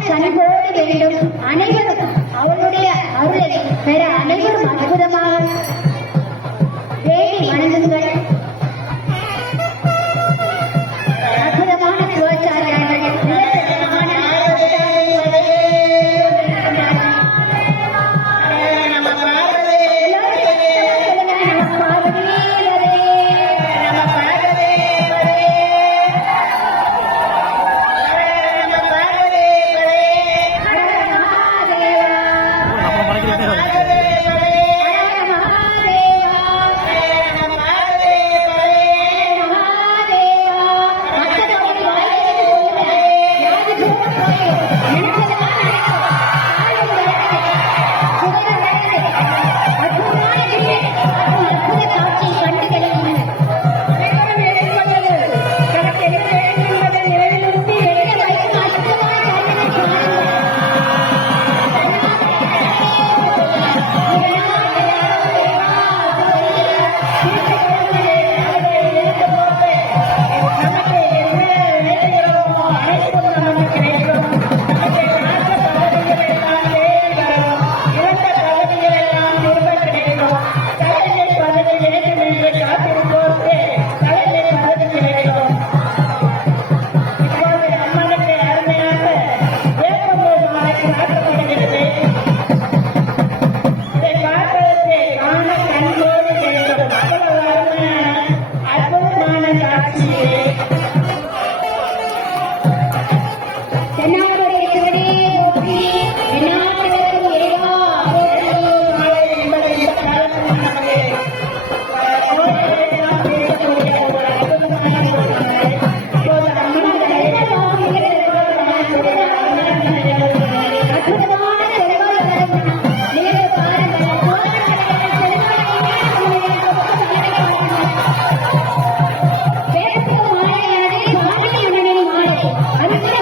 கண்கோடி வேண்டும் அனைவரும் அவருடைய அருளை பெற அனைவரும் Ano